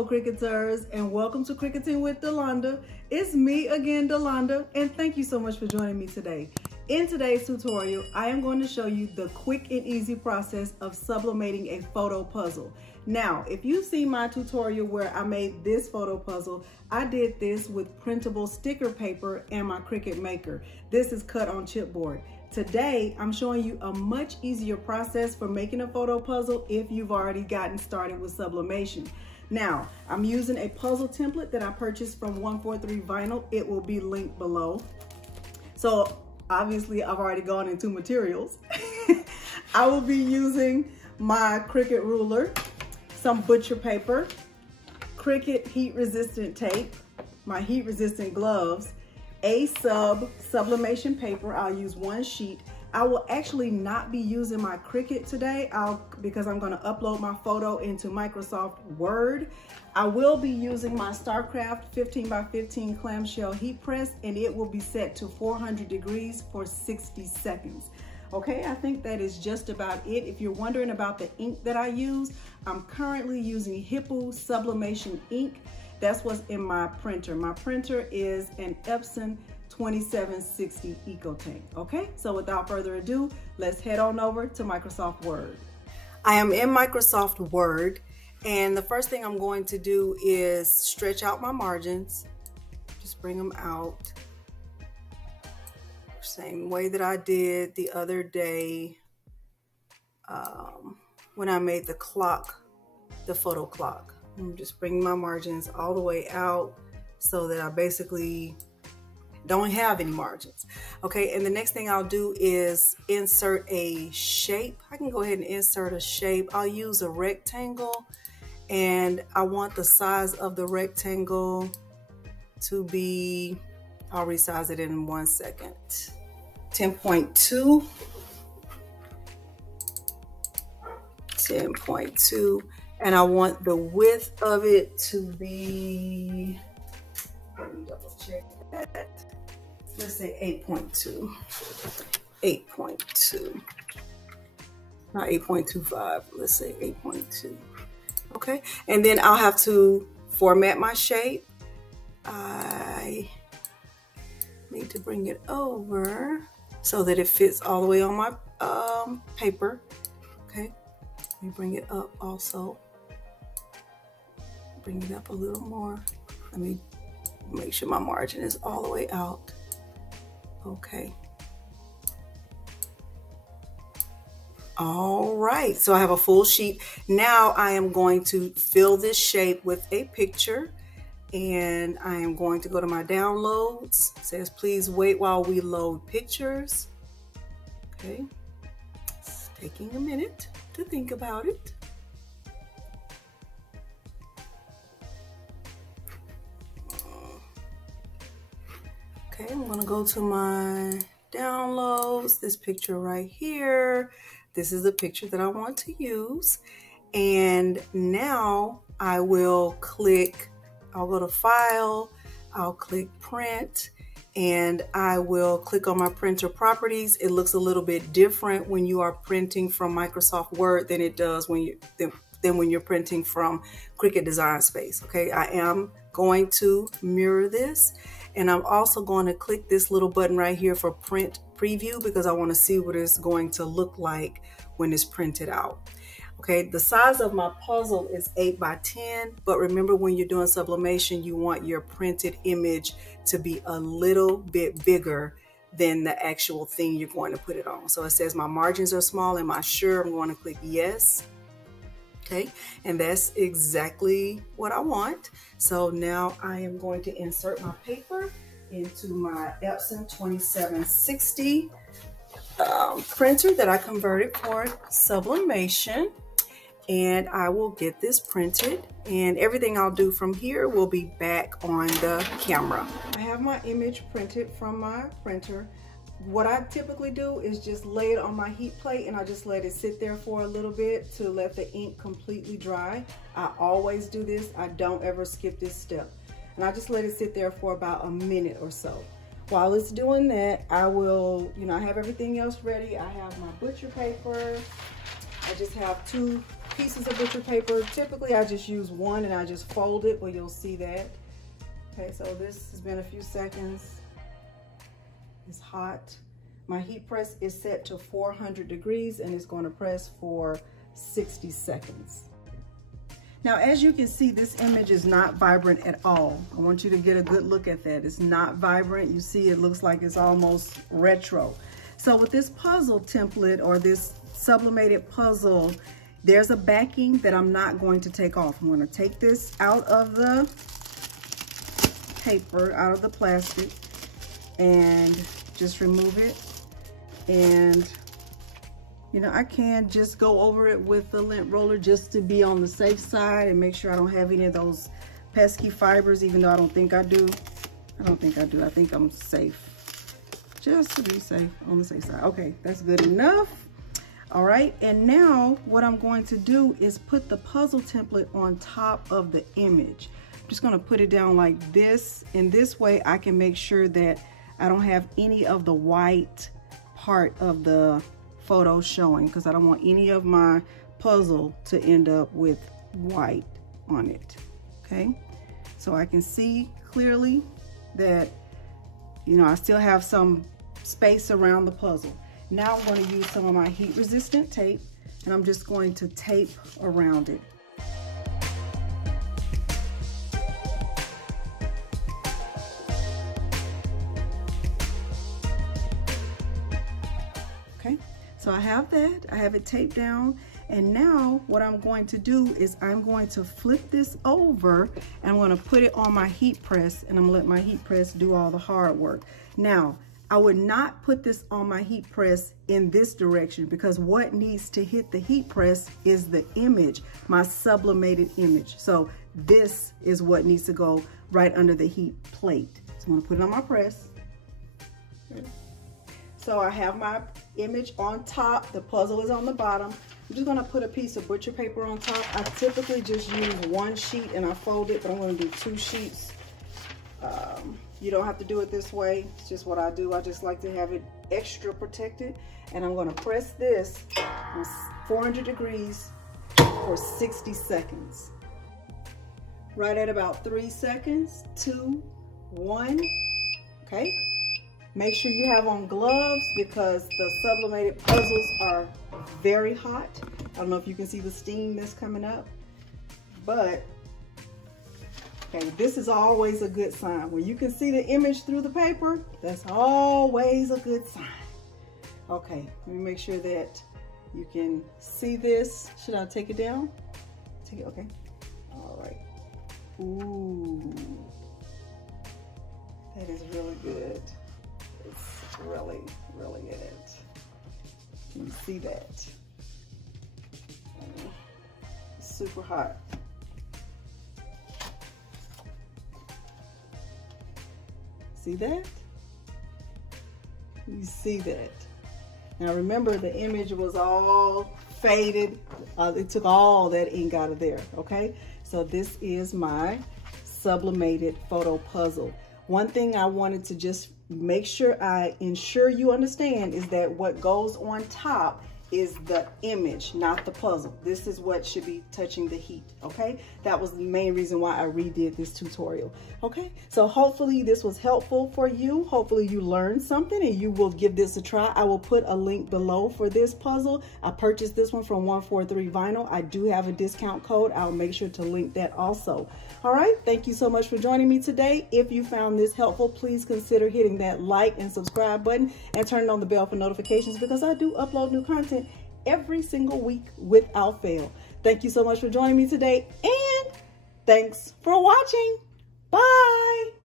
Hello Cricketers, and welcome to Cricketing with Delonda. It's me again, Delonda, and thank you so much for joining me today. In today's tutorial, I am going to show you the quick and easy process of sublimating a photo puzzle. Now, if you've seen my tutorial where I made this photo puzzle, I did this with printable sticker paper and my Cricut Maker. This is cut on chipboard. Today, I'm showing you a much easier process for making a photo puzzle if you've already gotten started with sublimation. Now, I'm using a puzzle template that I purchased from 143 Vinyl. It will be linked below. So obviously I've already gone into materials. I will be using my Cricut ruler, some butcher paper, Cricut heat resistant tape, my heat resistant gloves, a sublimation paper. I'll use one sheet. I will actually not be using my Cricut today because I'm going to upload my photo into Microsoft Word. I will be using my StarCraft 15 by 15 clamshell heat press, and it will be set to 400 degrees for 60 seconds. Okay, I think that is just about it. If you're wondering about the ink that I use, I'm currently using Hippo Sublimation ink. That's what's in my printer. My printer is an Epson 2760 EcoTank. Okay, so without further ado, let's head on over to Microsoft Word. I am in Microsoft Word, and the first thing I'm going to do is stretch out my margins. Just bring them out. Same way that I did the other day when I made the clock, the photo clock. I'm just bringing my margins all the way out so that I basically don't have any margins. Okay, and the next thing I'll do is insert a shape. I can go ahead and insert a shape. I'll use a rectangle, and I want the size of the rectangle to be, I'll resize it in 1 second. 10.2. 10.2. And I want the width of it to be, let me double check that. Let's say 8.2. 8.2. Not 8.25. Let's say 8.2. Okay. And then I'll have to format my shape. I need to bring it over so that it fits all the way on my paper. Okay. Let me bring it up also. Bring it up a little more. Let me make sure my margin is all the way out. Okay. All right, so I have a full sheet. Now I am going to fill this shape with a picture, and I am going to go to my downloads. It says, please wait while we load pictures. Okay, it's taking a minute to think about it. Okay, I'm gonna go to my downloads, this picture right here. This is the picture that I want to use. And now I will click, I'll go to File, I'll click Print, and I will click on my printer properties. It looks a little bit different when you are printing from Microsoft Word than it does when you're printing from Cricut Design Space. Okay, I am going to mirror this. And I'm also going to click this little button right here for print preview because I want to see what it's going to look like when it's printed out. Okay, the size of my puzzle is 8 by 10, but remember when you're doing sublimation, you want your printed image to be a little bit bigger than the actual thing you're going to put it on. So it says my margins are small. Am I sure? I'm going to click yes. Okay, and that's exactly what I want. So now I am going to insert my paper into my Epson 2760 printer that I converted for sublimation. And I will get this printed, and everything I'll do from here will be back on the camera. I have my image printed from my printer. What I typically do is just lay it on my heat plate, and I just let it sit there for a little bit to let the ink completely dry. I always do this. I don't ever skip this step. And I just let it sit there for about a minute or so. While it's doing that, I have everything else ready. I have my butcher paper. I just have two pieces of butcher paper. Typically I just use one and I just fold it, but you'll see that. Okay, so this has been a few seconds. It's hot. My heat press is set to 400 degrees and it's going to press for 60 seconds. Now, as you can see, this image is not vibrant at all. I want you to get a good look at that. It's not vibrant. You see, it looks like it's almost retro. So with this puzzle template or this sublimated puzzle, there's a backing that I'm not going to take off. I'm going to take this out of the paper, out of the plastic, and just remove it. And you know, I can just go over it with the lint roller just to be on the safe side and make sure I don't have any of those pesky fibers, even though I don't think I do. I don't think I do. I think I'm safe. Just to be safe, on the safe side. Okay, that's good enough. All right, and now what I'm going to do is put the puzzle template on top of the image. I'm just gonna put it down like this. In this way, I can make sure that I don't have any of the white part of the photo showing, because I don't want any of my puzzle to end up with white on it. Okay, so I can see clearly that, you know, I still have some space around the puzzle. Now I'm going to use some of my heat resistant tape and I'm just going to tape around it. Okay, so I have that, I have it taped down, and now what I'm going to do is I'm going to flip this over and I'm going to put it on my heat press, and I'm going to let my heat press do all the hard work. Now, I would not put this on my heat press in this direction, because what needs to hit the heat press is the image, my sublimated image. So this is what needs to go right under the heat plate. So I'm gonna put it on my press. So I have my image on top, the puzzle is on the bottom. I'm just gonna put a piece of butcher paper on top. I typically just use one sheet and I fold it, but I'm gonna do 2 sheets. You don't have to do it this way. It's just what I do. I just like to have it extra protected. And I'm gonna press this on 400 degrees for 60 seconds. Right at about 3 seconds, 2, 1, okay? Make sure you have on gloves because the sublimated puzzles are very hot. I don't know if you can see the steam that's coming up, but okay, this is always a good sign. When you can see the image through the paper, that's always a good sign. Okay, let me make sure that you can see this. Should I take it down? Take it, okay. All right. Ooh, that is really good. It's really, really it. Can you see that? It's super hot. See that? You see that? Now remember, the image was all faded. It took all that ink out of there, okay? So this is my sublimated photo puzzle. One thing I wanted to just make sure I ensure you understand is that what goes on top is the image, not the puzzle. This is what should be touching the heat, okay? That was the main reason why I redid this tutorial, okay? So hopefully this was helpful for you. Hopefully you learned something and you will give this a try. I will put a link below for this puzzle. I purchased this one from 143 Vinyl. I do have a discount code. I'll make sure to link that also. All right, thank you so much for joining me today. If you found this helpful, please consider hitting that like and subscribe button and turning on the bell for notifications, because I do upload new content every single week without fail. Thank you so much for joining me today, and thanks for watching. Bye.